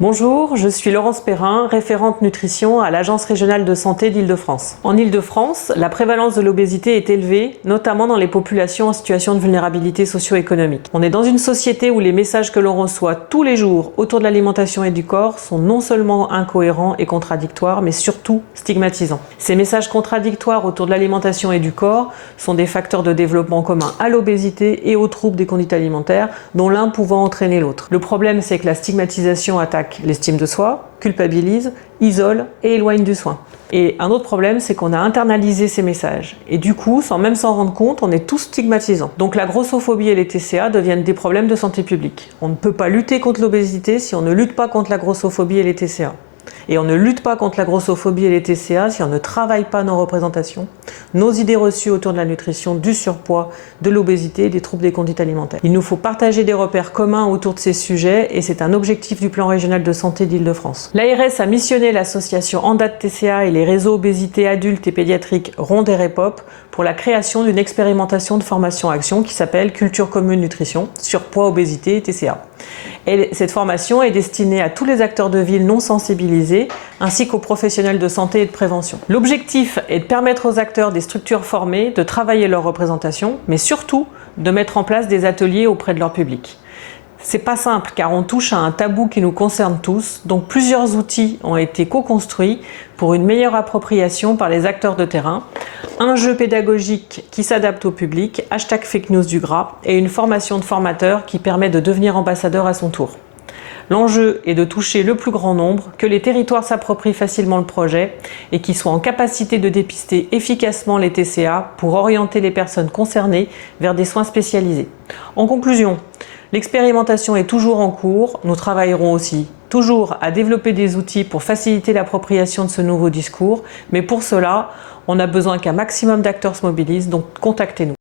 Bonjour, je suis Laurence Perrin, référente nutrition à l'Agence régionale de santé d'Île-de-France. En Île-de-France, la prévalence de l'obésité est élevée, notamment dans les populations en situation de vulnérabilité socio-économique. On est dans une société où les messages que l'on reçoit tous les jours autour de l'alimentation et du corps sont non seulement incohérents et contradictoires, mais surtout stigmatisants. Ces messages contradictoires autour de l'alimentation et du corps sont des facteurs de développement communs à l'obésité et aux troubles des conduites alimentaires, dont l'un pouvant entraîner l'autre. Le problème, c'est que la stigmatisation attaque l'estime de soi, culpabilise, isole et éloigne du soin. Et un autre problème, c'est qu'on a internalisé ces messages. Et du coup, sans même s'en rendre compte, on est tous stigmatisants. Donc la grossophobie et les TCA deviennent des problèmes de santé publique. On ne peut pas lutter contre l'obésité si on ne lutte pas contre la grossophobie et les TCA. Et on ne lutte pas contre la grossophobie et les TCA si on ne travaille pas nos représentations, nos idées reçues autour de la nutrition, du surpoids, de l'obésité et des troubles des conduites alimentaires. Il nous faut partager des repères communs autour de ces sujets et c'est un objectif du plan régional de santé d'Île-de-France. L'ARS a missionné l'association Andate TCA et les réseaux obésité adultes et pédiatrique Ronde et Repop pour la création d'une expérimentation de formation-action qui s'appelle Culture commune nutrition, surpoids, obésité et TCA. Et cette formation est destinée à tous les acteurs de ville non sensibilisés ainsi qu'aux professionnels de santé et de prévention. L'objectif est de permettre aux acteurs des structures formées de travailler leur représentation, mais surtout de mettre en place des ateliers auprès de leur public. C'est pas simple car on touche à un tabou qui nous concerne tous, donc plusieurs outils ont été co-construits pour une meilleure appropriation par les acteurs de terrain, un jeu pédagogique qui s'adapte au public, #FakeNews du gras et une formation de formateur qui permet de devenir ambassadeur à son tour. L'enjeu est de toucher le plus grand nombre, que les territoires s'approprient facilement le projet et qu'ils soient en capacité de dépister efficacement les TCA pour orienter les personnes concernées vers des soins spécialisés. En conclusion, l'expérimentation est toujours en cours. Nous travaillerons aussi toujours à développer des outils pour faciliter l'appropriation de ce nouveau discours. Mais pour cela, on a besoin qu'un maximum d'acteurs se mobilisent, donc contactez-nous.